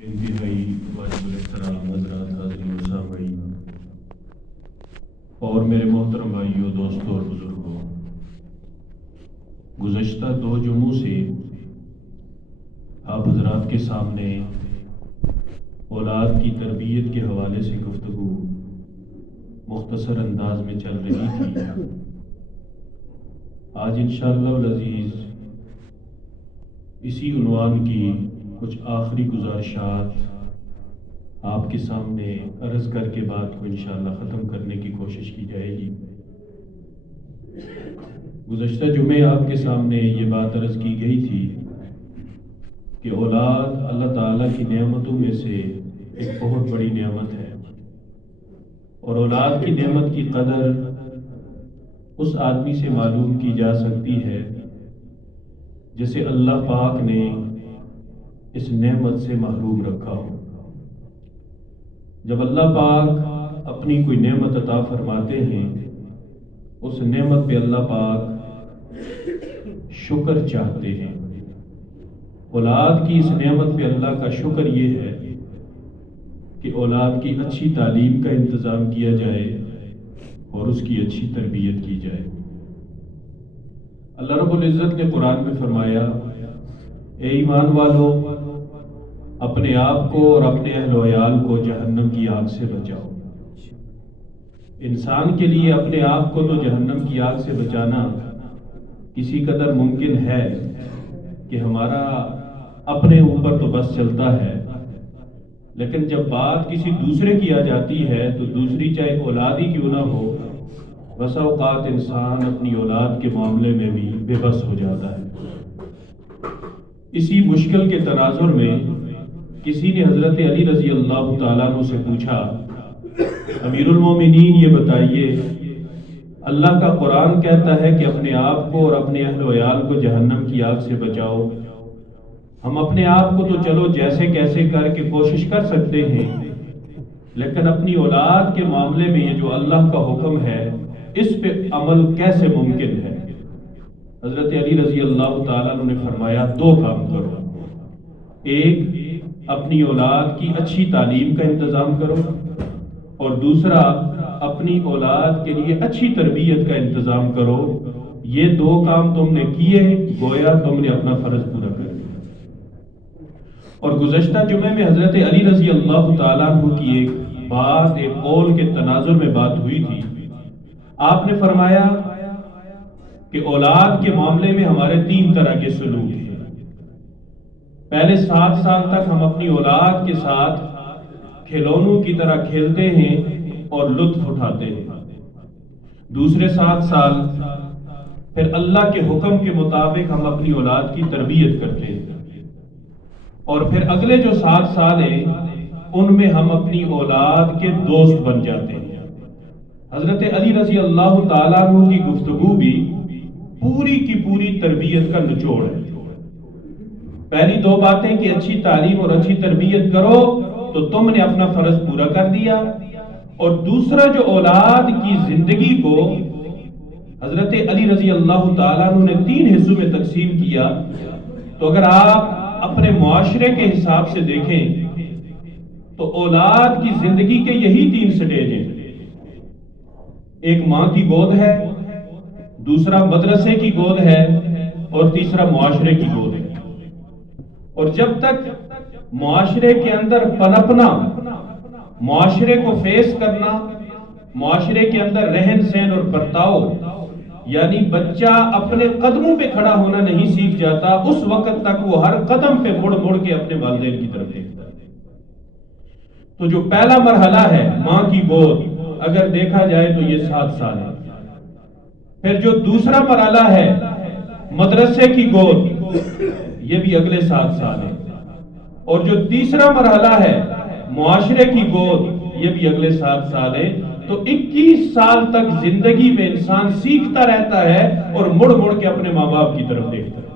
انتہائی واجب الاحترام حضرات، حاضرین و سامعین اور میرے محترم بھائیوں، دوستوں اور بزرگوں، گزشتہ 2 جمعوں سے آپ حضرات کے سامنے اولاد کی تربیت کے حوالے سے گفتگو مختصر انداز میں چل رہی تھی۔ آج انشاءاللہ العزیز اسی عنوان کی کچھ آخری گزارشات آپ کے سامنے عرض کر کے بات کو انشاءاللہ ختم کرنے کی کوشش کی جائے گی۔ گزشتہ جمعے آپ کے سامنے یہ بات عرض کی گئی تھی کہ اولاد اللہ تعالیٰ کی نعمتوں میں سے ایک بہت بڑی نعمت ہے، اور اولاد کی نعمت کی قدر اس آدمی سے معلوم کی جا سکتی ہے جسے اللہ پاک نے اس نعمت سے محروم رکھا ہو۔ جب اللہ پاک اپنی کوئی نعمت عطا فرماتے ہیں، اس نعمت پہ اللہ پاک شکر چاہتے ہیں۔ اولاد کی اس نعمت پہ اللہ کا شکر یہ ہے کہ اولاد کی اچھی تعلیم کا انتظام کیا جائے اور اس کی اچھی تربیت کی جائے۔ اللہ رب العزت نے قرآن میں فرمایا، اے ایمان والو، اپنے آپ کو اور اپنے اہل و عیال کو جہنم کی آگ سے بچاؤ۔ انسان کے لیے اپنے آپ کو تو جہنم کی آگ سے بچانا کسی قدر ممکن ہے کہ ہمارا اپنے اوپر تو بس چلتا ہے، لیکن جب بات کسی دوسرے کی آ جاتی ہے تو دوسری چاہے اولاد ہی کیوں نہ ہو، بسا اوقات انسان اپنی اولاد کے معاملے میں بھی بے بس ہو جاتا ہے۔ اسی مشکل کے تناظر میں کسی نے حضرت علی رضی اللہ تعالیٰ عنہ سے پوچھا، امیر المومنین یہ بتائیے، اللہ کا قرآن کہتا ہے کہ اپنے آپ کو اور اپنے اہل و عیال کو جہنم کی آگ سے بچاؤ۔ ہم اپنے آپ کو تو چلو جیسے کیسے کر کے کوشش کر سکتے ہیں، لیکن اپنی اولاد کے معاملے میں یہ جو اللہ کا حکم ہے اس پہ عمل کیسے ممکن ہے؟ حضرت علی رضی اللہ تعالیٰ عنہ نے فرمایا، 2 کام کرو۔ ایک، اپنی اولاد کی اچھی تعلیم کا انتظام کرو، اور دوسرا، اپنی اولاد کے لیے اچھی تربیت کا انتظام کرو۔ یہ 2 کام تم نے کیے، گویا تم نے اپنا فرض پورا کر دیا۔ اور گزشتہ جمعے میں حضرت علی رضی اللہ تعالیٰ عنہ کی ایک بات، ایک قول کے تناظر میں بات ہوئی تھی۔ آپ نے فرمایا کہ اولاد کے معاملے میں ہمارے 3 طرح کے سلوک ہیں۔ پہلے 7 سال تک ہم اپنی اولاد کے ساتھ کھلونوں کی طرح کھیلتے ہیں اور لطف اٹھاتے ہیں۔ دوسرے 7 سال پھر اللہ کے حکم کے مطابق ہم اپنی اولاد کی تربیت کرتے ہیں، اور پھر اگلے جو 7 سال ہیں ان میں ہم اپنی اولاد کے دوست بن جاتے ہیں۔ حضرت علی رضی اللہ تعالیٰ عنہ کی گفتگو بھی پوری کی پوری تربیت کا نچوڑ ہے۔ پہلی 2 باتیں کہ اچھی تعلیم اور اچھی تربیت کرو تو تم نے اپنا فرض پورا کر دیا، اور دوسرا جو اولاد کی زندگی کو حضرت علی رضی اللہ تعالیٰ عنہ نے 3 حصوں میں تقسیم کیا، تو اگر آپ اپنے معاشرے کے حساب سے دیکھیں تو اولاد کی زندگی کے یہی 3 سٹیج ہیں۔ ایک ماں کی گود ہے، دوسرا مدرسے کی گود ہے، اور تیسرا معاشرے کی گود ہے۔ اور جب تک معاشرے کے اندر پنپنا، معاشرے کو فیس کرنا، معاشرے کے اندر رہن سہن اور برتاؤ، یعنی بچہ اپنے قدموں پہ کھڑا ہونا نہیں سیکھ جاتا، اس وقت تک وہ ہر قدم پہ مڑ مڑ کے اپنے والدین کی طرف دیکھتا ہے۔ تو جو پہلا مرحلہ ہے ماں کی گود، اگر دیکھا جائے تو یہ 7 سال ہے۔ پھر جو دوسرا مرحلہ ہے مدرسے کی گود، یہ بھی اگلے 7 سال ہے، اور جو تیسرا مرحلہ ہے معاشرے کی گود، یہ بھی اگلے 7 سال ہے۔ تو 21 سال تک زندگی میں انسان سیکھتا رہتا ہے اور مڑ مڑ کے اپنے ماں باپ کی طرف دیکھتا ہے۔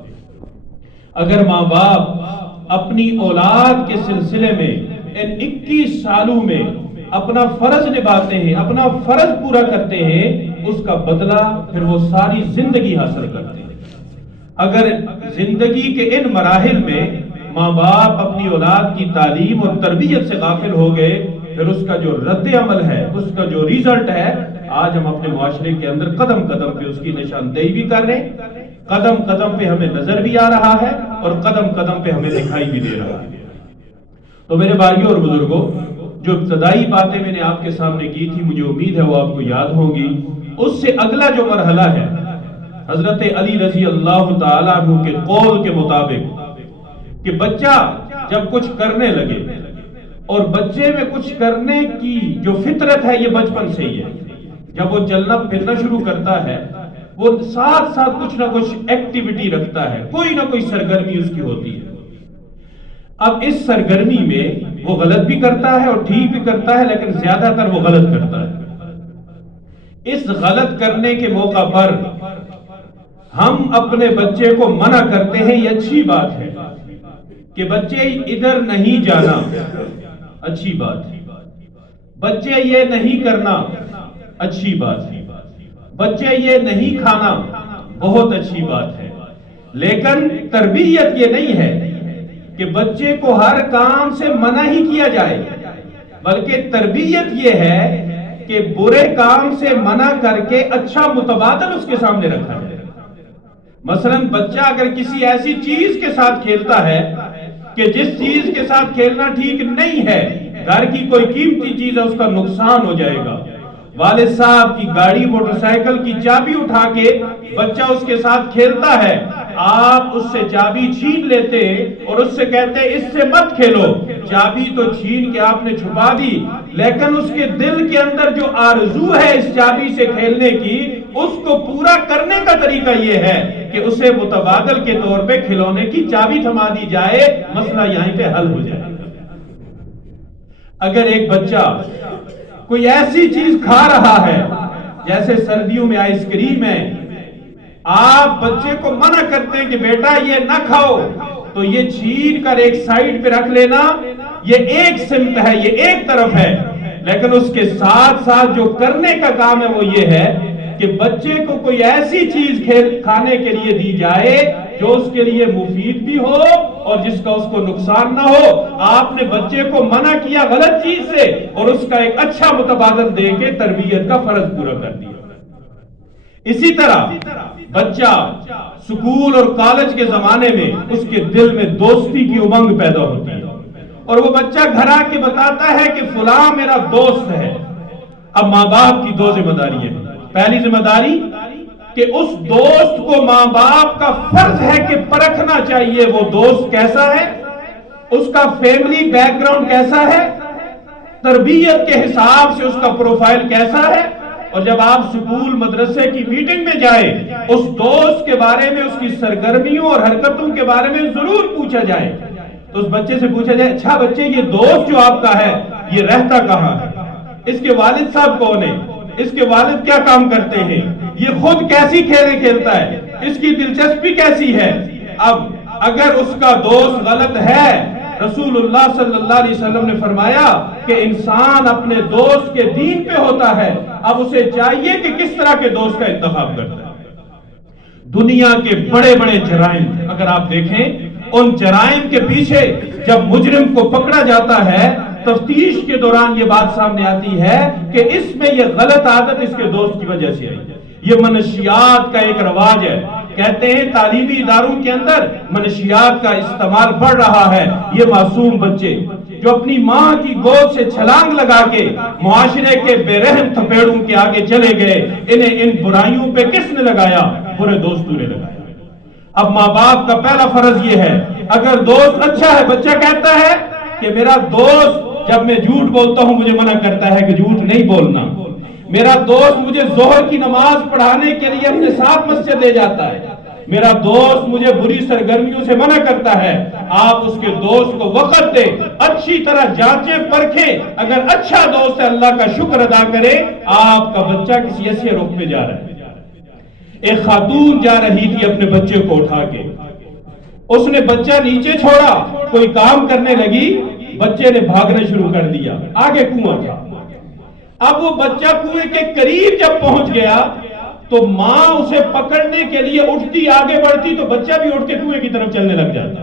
اگر ماں باپ اپنی اولاد کے سلسلے میں ان 21 سالوں میں اپنا فرض نبھاتے ہیں، اپنا فرض پورا کرتے ہیں، اس کا بدلہ پھر وہ ساری زندگی حاصل کرتے ہیں۔ اگر زندگی کے ان مراحل میں ماں باپ اپنی اولاد کی تعلیم اور تربیت سے غافل ہو گئے، پھر اس کا جو رد عمل ہے، اس کا جو ریزلٹ ہے، آج ہم اپنے معاشرے کے اندر قدم قدم پہ اس کی نشاندہی بھی کر رہے ہیں، قدم قدم پہ ہمیں نظر بھی آ رہا ہے اور قدم قدم پہ ہمیں دکھائی بھی دے رہا ہے۔ تو میرے بھائیوں اور بزرگوں، جو ابتدائی باتیں میں نے آپ کے سامنے کی تھی، مجھے امید ہے وہ آپ کو یاد ہوں گی۔ اس سے اگلا جو مرحلہ ہے، حضرت علی رضی اللہ تعالیٰ عنہ کے قول کے مطابق کہ بچہ جب کچھ کرنے لگے، اور بچے میں کچھ کرنے کی جو فطرت ہے یہ بچپن سے ہی ہے، جب وہ چلنا پھرنا شروع کرتا ہے وہ ساتھ ساتھ کچھ نہ کچھ ایکٹیویٹی رکھتا ہے، کوئی نہ کوئی سرگرمی اس کی ہوتی ہے۔ اب اس سرگرمی میں وہ غلط بھی کرتا ہے اور ٹھیک بھی کرتا ہے، لیکن زیادہ تر وہ غلط کرتا ہے۔ اس غلط کرنے کے موقع پر ہم اپنے بچے کو منع کرتے ہیں، یہ اچھی بات ہے کہ بچے ادھر نہیں جانا، اچھی بات ہے۔ بچے یہ نہیں کرنا، اچھی بات ہے۔ بچے یہ نہیں کھانا، بہت اچھی بات ہے۔ لیکن تربیت یہ نہیں ہے کہ بچے کو ہر کام سے منع ہی کیا جائے، بلکہ تربیت یہ ہے کہ برے کام سے منع کر کے اچھا متبادل اس کے سامنے رکھا جائے۔ مثلا بچہ اگر کسی ایسی چیز کے ساتھ کھیلتا ہے کہ جس چیز کے ساتھ کھیلنا ٹھیک نہیں ہے، گھر کی کوئی قیمتی چیز ہے اس کا نقصان ہو جائے گا، والد صاحب کی گاڑی موٹر سائیکل کی چابی اٹھا کے بچہ اس کے ساتھ کھیلتا ہے، آپ اس سے چابی چھین لیتے اور اس سے کہتے اس سے مت کھیلو، چابی تو چھین کے آپ نے چھپا دی، لیکن اس کے دل کے اندر جو آرزو ہے اس چابی سے کھیلنے کی، اس کو پورا کرنے کا طریقہ یہ ہے کہ اسے متبادل کے طور پہ کھلونے کی چابی تھما دی جائے، مسئلہ یہیں پہ حل ہو جائے۔ اگر ایک بچہ کوئی ایسی چیز کھا رہا ہے جیسے سردیوں میں آئس کریم ہے، آپ بچے کو منع کرتے ہیں کہ بیٹا یہ نہ کھاؤ، تو یہ چھین کر ایک سائیڈ پہ رکھ لینا، یہ ایک سمت ہے، یہ ایک طرف ہے، لیکن اس کے ساتھ ساتھ جو کرنے کا کام ہے وہ یہ ہے کہ بچے کو کوئی ایسی چیز کھانے کے لیے دی جائے جو اس کے لیے مفید بھی ہو اور جس کا اس کو نقصان نہ ہو۔ آپ نے بچے کو منع کیا غلط چیز سے اور اس کا ایک اچھا متبادل دے کے تربیت کا فرض پورا کر دیا۔ اسی طرح بچہ سکول اور کالج کے زمانے میں اس کے دل میں دوستی کی امنگ پیدا ہوتی ہے اور وہ بچہ گھر آ کے بتاتا ہے کہ فلاں میرا دوست ہے۔ اب ماں باپ کی دو ذمہ داری ہے۔ پہلی ذمہ داری کہ اس دوست کو ماں باپ کا فرض ہے کہ پرکھنا چاہیے وہ دوست کیسا ہے، اس کا فیملی بیک گراؤنڈ کیسا ہے، تربیت کے حساب سے اس کا پروفائل کیسا ہے، اور جب آپ سکول مدرسے کی میٹنگ میں جائیں اس دوست کے بارے میں، اس کی سرگرمیوں اور حرکتوں کے بارے میں ضرور پوچھا جائے۔ تو اس بچے سے پوچھا جائے، اچھا بچے یہ دوست جو آپ کا ہے یہ رہتا کہاں ہے، اس کے والد صاحب کون ہیں، اس کے والد کیا کام کرتے ہیں، یہ خود کیسی کھیلیں کھیلتا ہے، اس کی دلچسپی کیسی ہے۔ اب اگر اس کا دوست غلط ہے، رسول اللہ صلی اللہ علیہ وسلم نے فرمایا کہ انسان اپنے دوست کے دین پہ ہوتا ہے، اب اسے چاہیے کہ کس طرح کے دوست کا انتخاب کرتا ہے۔ دنیا کے بڑے بڑے جرائم اگر آپ دیکھیں، ان جرائم کے پیچھے جب مجرم کو پکڑا جاتا ہے، تفتیش کے دوران یہ بات سامنے آتی ہے کہ اس میں یہ غلط عادت اس کے دوست کی وجہ سے آئی ہے۔ یہ منشیات کا ایک رواج ہے، کہتے ہیں تعلیمی اداروں کے اندر منشیات کا استعمال بڑھ رہا ہے۔ یہ معصوم بچے جو اپنی ماں کی گود سے چھلانگ لگا کے معاشرے کے بے رحم تھپیڑوں کے آگے چلے گئے، انہیں ان برائیوں پہ کس نے لگایا؟ برے دوستوں نے لگایا۔ اب ماں باپ کا پہلا فرض یہ ہے، اگر دوست اچھا ہے، بچہ کہتا ہے کہ میرا دوست جب میں جھوٹ بولتا ہوں مجھے منع کرتا ہے کہ جھوٹ نہیں بولنا، میرا دوست مجھے ظہر کی نماز پڑھانے کے لیے اپنے ساتھ مسجد لے جاتا ہے، میرا دوست مجھے بری سرگرمیوں سے منع کرتا ہے، آپ اس کے دوست کو وقت دیں، اچھی طرح جانچیں پرکھیں، اگر اچھا دوست ہے اللہ کا شکر ادا کرے، آپ کا بچہ کسی ایسے رخ پہ جا رہا ہے۔ ایک خاتون جا رہی تھی اپنے بچے کو اٹھا کے، اس نے بچہ نیچے چھوڑا، کوئی کام کرنے لگی، بچے نے بھاگنا شروع کر دیا، آگے کنواں تھا۔ اب وہ بچہ کنویں کے قریب جب پہنچ گیا تو ماں اسے پکڑنے کے لیے اٹھتی، آگے بڑھتی تو بچہ بھی اٹھ کے کنویں کی طرف چلنے لگ جاتا۔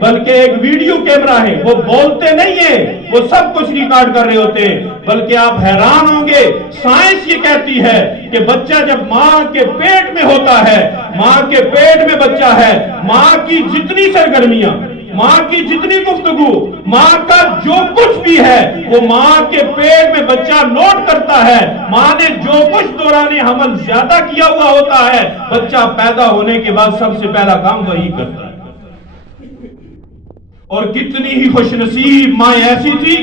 بلکہ ایک ویڈیو کیمرہ ہے، وہ بولتے نہیں ہیں، وہ سب کچھ ریکارڈ کر رہے ہوتے ہیں۔ بلکہ آپ حیران ہوں گے، سائنس یہ کہتی ہے کہ بچہ جب ماں کے پیٹ میں ہوتا ہے، ماں کے پیٹ میں بچہ ہے، ماں کی جتنی سرگرمیاں، ماں کی جتنی گفتگو، ماں کا جو کچھ بھی ہے، وہ ماں کے پیٹ میں بچہ نوٹ کرتا ہے۔ ماں نے جو کچھ دوران حمل زیادہ کیا ہوا ہوتا ہے، بچہ پیدا ہونے کے بعد سب سے پہلا کام وہی کرتا ہے۔ اور کتنی ہی خوش نصیب ماں ایسی تھی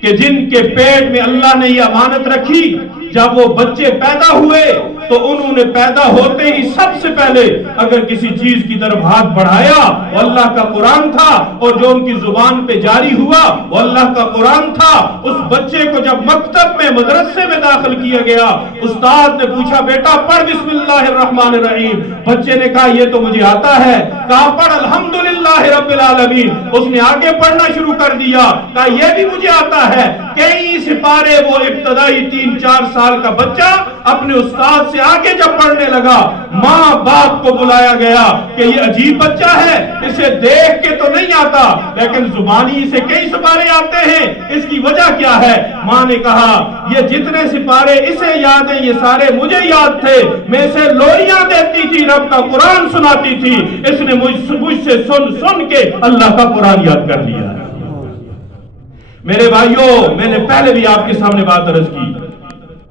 کہ جن کے پیٹ میں اللہ نے یہ امانت رکھی، جب وہ بچے پیدا ہوئے تو انہوں نے پیدا ہوتے ہی سب سے پہلے اگر کسی چیز کی طرف ہاتھ بڑھایا وہ اللہ کا قرآن تھا، اور جو ان کی زبان پہ جاری ہوا وہ اللہ کا قرآن تھا۔ اس بچے کو جب مکتب میں، مدرسے میں داخل کیا گیا، استاد نے پوچھا بیٹا پڑھ بسم اللہ الرحمن الرحیم، بچے نے کہا یہ تو مجھے آتا ہے، کہا پڑھ الحمدللہ رب العالمین، اس نے آگے پڑھنا شروع کر دیا، کہا یہ بھی مجھے آتا ہے۔ کئی سپارے وہ ابتدائی 3-4 سال کا بچہ اپنے استاد سے آگے جب پڑھنے لگا، ماں باپ کو بلایا گیا کہ یہ عجیب بچہ ہے، اسے دیکھ کے تو نہیں آتا لیکن زبانی سے کئی سپارے آتے ہیں، اس کی وجہ کیا ہے؟ ماں نے کہا یہ جتنے سپارے اسے یاد ہیں یہ سارے مجھے یاد تھے، میں اسے لوریاں دیتی تھی، رب کا قرآن سناتی تھی، اس نے مجھ سے سن کے اللہ کا قرآن یاد کر لیا ہے۔ میرے بھائیوں، میں نے پہلے بھی آپ کے سامنے بات عرض کی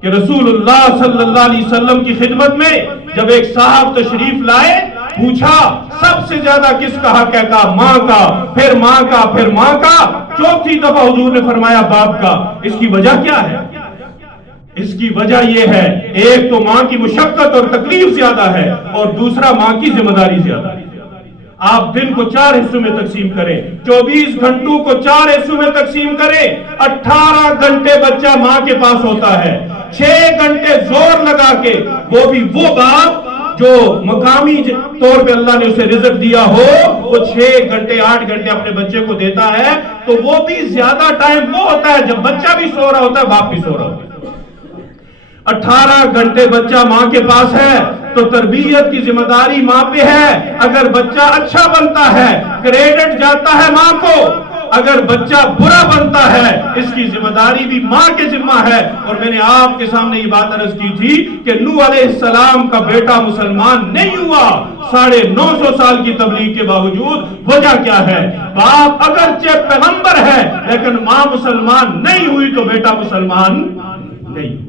کہ رسول اللہ صلی اللہ علیہ وسلم کی خدمت میں جب ایک صاحب تشریف لائے، پوچھا سب سے زیادہ کس کا حق ہے؟ کہا ماں کا، پھر ماں کا، پھر ماں کا، چوتھی دفعہ حضور نے فرمایا باپ کا۔ اس کی وجہ کیا ہے؟ اس کی وجہ یہ ہے، ایک تو ماں کی مشقت اور تکلیف زیادہ ہے، اور دوسرا ماں کی ذمہ داری زیادہ ہے۔ آپ دن کو 4 حصوں میں تقسیم کریں، 24 گھنٹوں کو 4 حصوں میں تقسیم کریں، 18 گھنٹے بچہ ماں کے پاس ہوتا ہے، 6 گھنٹے زور لگا کے، وہ بھی وہ باپ جو مقامی طور پہ اللہ نے اسے رزق دیا ہو، وہ 6 گھنٹے 8 گھنٹے اپنے بچے کو دیتا ہے، تو وہ بھی زیادہ ٹائم وہ ہوتا ہے جب بچہ بھی سو رہا ہوتا ہے، باپ بھی سو رہا ہوتا ہے۔ 18 گھنٹے بچہ ماں کے پاس ہے تو تربیت کی ذمہ داری ماں پہ ہے۔ اگر بچہ اچھا بنتا ہے کریڈٹ جاتا ہے ماں کو، اگر بچہ برا بنتا ہے اس کی ذمہ داری بھی ماں کے ذمہ ہے۔ اور میں نے آپ کے سامنے یہ بات عرض کی تھی کہ نوح علیہ السلام کا بیٹا مسلمان نہیں ہوا 950 سال کی تبلیغ کے باوجود، وجہ کیا ہے؟ باپ اگرچہ پیغمبر ہے لیکن ماں مسلمان نہیں ہوئی تو بیٹا مسلمان نہیں۔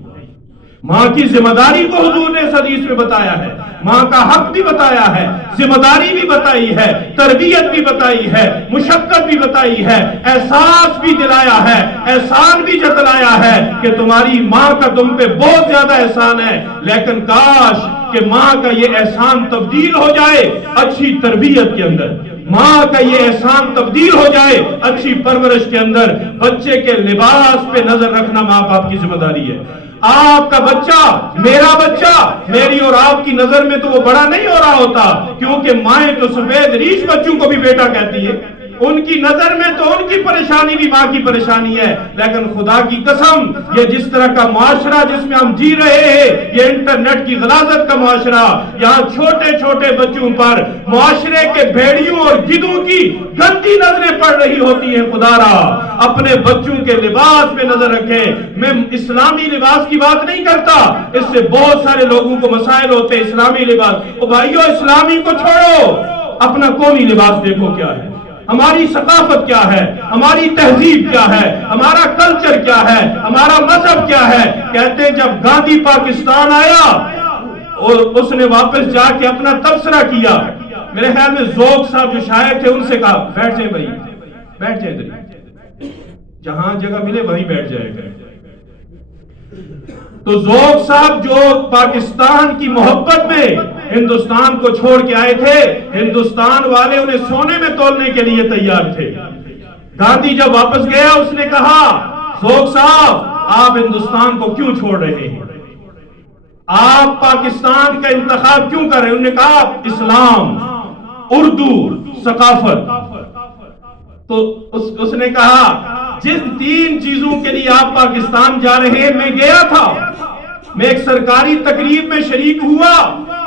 ماں کی ذمہ داری کو حضور نے اس حدیث میں بتایا ہے، ماں کا حق بھی بتایا ہے، ذمہ داری بھی بتائی ہے، تربیت بھی بتائی ہے، مشقت بھی بتائی ہے، احساس بھی دلایا ہے، احسان بھی جتلایا ہے کہ تمہاری ماں کا تم پہ بہت زیادہ احسان ہے، لیکن کاش کہ ماں کا یہ احسان تبدیل ہو جائے اچھی تربیت کے اندر، ماں کا یہ احسان تبدیل ہو جائے اچھی پرورش کے اندر۔ بچے کے لباس پہ نظر رکھنا ماں باپ کی ذمہ داری ہے۔ آپ کا بچہ، میرا بچہ، میری اور آپ کی نظر میں تو وہ بڑا نہیں ہو رہا ہوتا، کیونکہ مائیں تو سفید ریش بچوں کو بھی بیٹا کہتی ہے، ان کی نظر میں تو ان کی پریشانی بھی ماں کی پریشانی ہے۔ لیکن خدا کی قسم یہ جس طرح کا معاشرہ جس میں ہم جی رہے ہیں، یہ انٹرنیٹ کی غلاظت کا معاشرہ، یہاں چھوٹے چھوٹے بچوں پر معاشرے کے بھیڑیوں اور گدھوں کی گندی نظریں پڑ رہی ہوتی ہیں۔ خدا را اپنے بچوں کے لباس پہ نظر رکھیں۔ میں اسلامی لباس کی بات نہیں کرتا، اس سے بہت سارے لوگوں کو مسائل ہوتے ہیں۔ اسلامی لباس، او بھائیو اسلامی کو چھوڑو، اپنا قومی لباس دیکھو کیا ہے، ہماری ثقافت کیا ہے، ہماری تہذیب کیا ہے، ہمارا کلچر کیا ہے، ہمارا مذہب کیا ہے۔ کہتے ہیں جب گاندھی پاکستان آیا اور اس نے واپس جا کے اپنا تبصرہ کیا، میرے خیال میں ذوق صاحب جو شاعر تھے ان سے کہا بیٹھ جائیں بھائی، بیٹھ جائیں ادھر، جہاں جگہ ملے وہیں بیٹھ جائے گا۔ تو ذوق صاحب جو پاکستان کی محبت میں ہندوستان کو چھوڑ کے آئے تھے، ہندوستان والے انہیں سونے میں تولنے کے لیے تیار تھے۔ گاندھی جب واپس گیا اس نے کہا ذوق صاحب آپ ہندوستان کو کیوں چھوڑ رہے ہیں، آپ پاکستان کا انتخاب کیوں کر رہے ہیں؟ انہوں نے کہا اسلام، اردو، ثقافت۔ تو اس نے کہا جن 3 چیزوں کے لیے آپ پاکستان جا رہے ہیں میں گیا تھا، میں ایک سرکاری تقریب میں شریک ہوا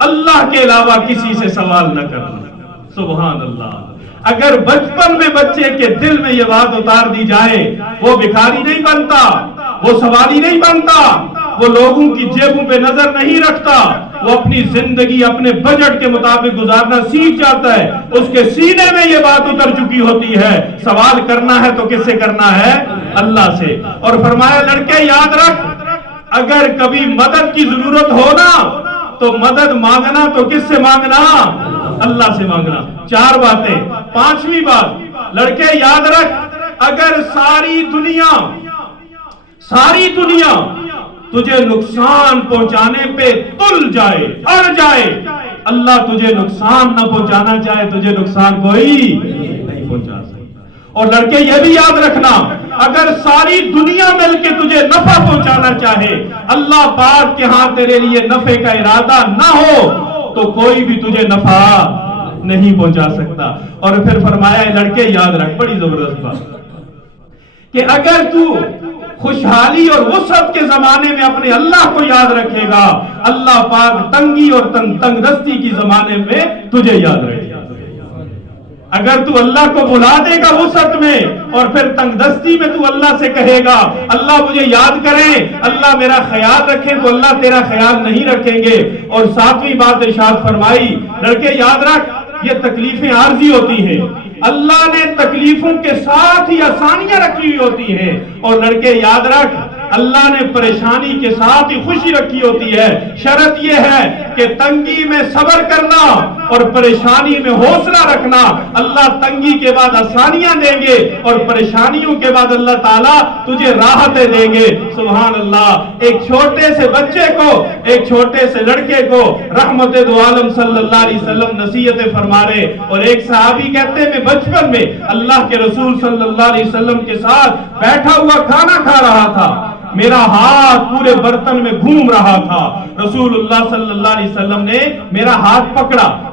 اللہ کے علاوہ کسی سے سوال نہ کرنا۔ سبحان اللہ۔ اگر بچپن میں بچے کے دل میں یہ بات اتار دی جائے، وہ بھکاری نہیں بنتا، وہ سوالی نہیں بنتا، وہ لوگوں کی جیبوں پہ نظر نہیں رکھتا، وہ اپنی زندگی اپنے بجٹ کے مطابق گزارنا سیکھ جاتا ہے۔ اس کے سینے میں یہ بات اتر چکی ہوتی ہے، سوال کرنا ہے تو کس سے کرنا ہے؟ اللہ سے۔ اور فرمایا لڑکے یاد رکھ، اگر کبھی مدد کی ضرورت ہو نا تو مدد مانگنا تو کس سے مانگنا؟ اللہ سے مانگنا۔ 4 باتیں۔ 5ویں بات، لڑکے یاد رکھ، اگر ساری دنیا تجھے نقصان پہنچانے پہ تل جائے، اڑ جائے، اللہ تجھے نقصان نہ پہنچانا چاہے، تجھے نقصان کوئی نہیں پہنچا سکتا۔ اور لڑکے یہ بھی یاد رکھنا، اگر ساری دنیا مل کے تجھے نفع پہنچانا چاہے، اللہ پاک کے ہاں تیرے لیے نفع کا ارادہ نہ ہو تو کوئی بھی تجھے نفع نہیں پہنچا سکتا۔ اور پھر فرمایا لڑکے یاد رکھ، بڑی زبردست بات، کہ اگر تو خوشحالی اور وسعت کے زمانے میں اپنے اللہ کو یاد رکھے گا، اللہ پاک تنگی اور تنگ دستی کی زمانے میں تجھے یاد رکھے گا۔ اگر تو اللہ کو بلا دے گا وسعت میں اور پھر تنگ دستی میں تو اللہ سے کہے گا اللہ مجھے یاد کریں، اللہ میرا خیال رکھیں، تو اللہ تیرا خیال نہیں رکھیں گے۔ اور 7ویں بات ارشاد فرمائی، لڑکے یاد رکھ، یہ تکلیفیں عارضی ہوتی ہیں، اللہ نے تکلیفوں کے ساتھ ہی آسانیاں رکھی ہوئی ہوتی ہیں۔ اور لڑکے یاد رکھ، اللہ نے پریشانی کے ساتھ ہی خوشی رکھی ہوتی ہے۔ شرط یہ ہے کہ تنگی میں صبر کرنا اور پریشانی میں حوصلہ رکھنا۔ اللہ تنگی کے بعد آسانیاں دیں گے اور پریشانیوں کے بعد اللہ تعالیٰ تجھے راحتیں دیں گے۔ سبحان اللہ۔ ایک چھوٹے سے بچے کو، ایک چھوٹے سے لڑکے کو رحمت دو عالم صلی اللہ علیہ وسلم نصیحتیں فرما رہے، اور ایک صحابی کہتے ہیں میں بچپن میں اللہ کے رسول صلی اللہ علیہ وسلم کے ساتھ بیٹھا ہوا کھانا کھا رہا تھا، میرا ہاتھ پورے برتن میں گھوم رہا تھا، رسول اللہ صلی اللہ علیہ وسلم نے میرا ہاتھ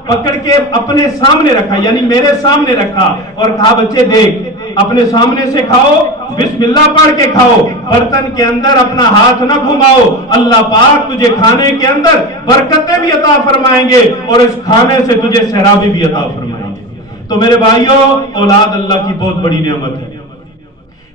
پکڑ کے اپنے سامنے رکھا، یعنی میرے سامنے رکھا، اور کہا بچے دیکھ، اپنے سامنے سے کھاؤ، بسم اللہ پڑھ کے کھاؤ، برتن کے اندر اپنا ہاتھ نہ گھماؤ، اللہ پاک تجھے کھانے کے اندر برکتیں بھی عطا فرمائیں گے اور اس کھانے سے تجھے سیرابی بھی عطا فرمائیں گے۔ تو میرے بھائیوں، اولاد اللہ کی بہت بڑی نعمت ہے۔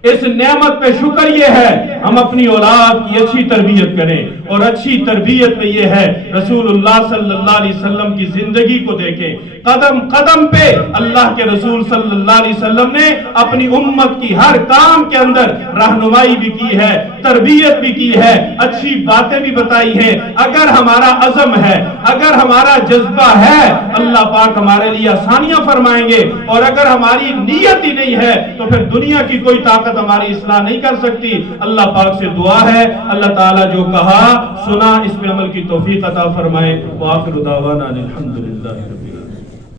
اس نعمت پہ شکر یہ ہے ہم اپنی اولاد کی اچھی تربیت کریں، اور اچھی تربیت میں یہ ہے رسول اللہ صلی اللہ علیہ وسلم کی زندگی کو دیکھیں، قدم قدم پہ اللہ کے رسول صلی اللہ علیہ وسلم نے اپنی امت کی ہر کام کے اندر رہنمائی بھی کی ہے، تربیت بھی کی ہے، اچھی باتیں بھی بتائی ہیں۔ اگر ہمارا عزم ہے، اگر ہمارا جذبہ ہے، اللہ پاک ہمارے لیے آسانیاں فرمائیں گے، اور اگر ہماری نیت ہی نہیں ہے تو پھر دنیا کی کوئی طاقت ہماری اصلاح نہیں کر سکتی۔ اللہ پاک سے دعا ہے اللہ تعالیٰ جو کہا سنا اس پہ عمل کی توفیق عطا فرمائے۔ وآخر دعوانا الحمدللہ رب العالمین۔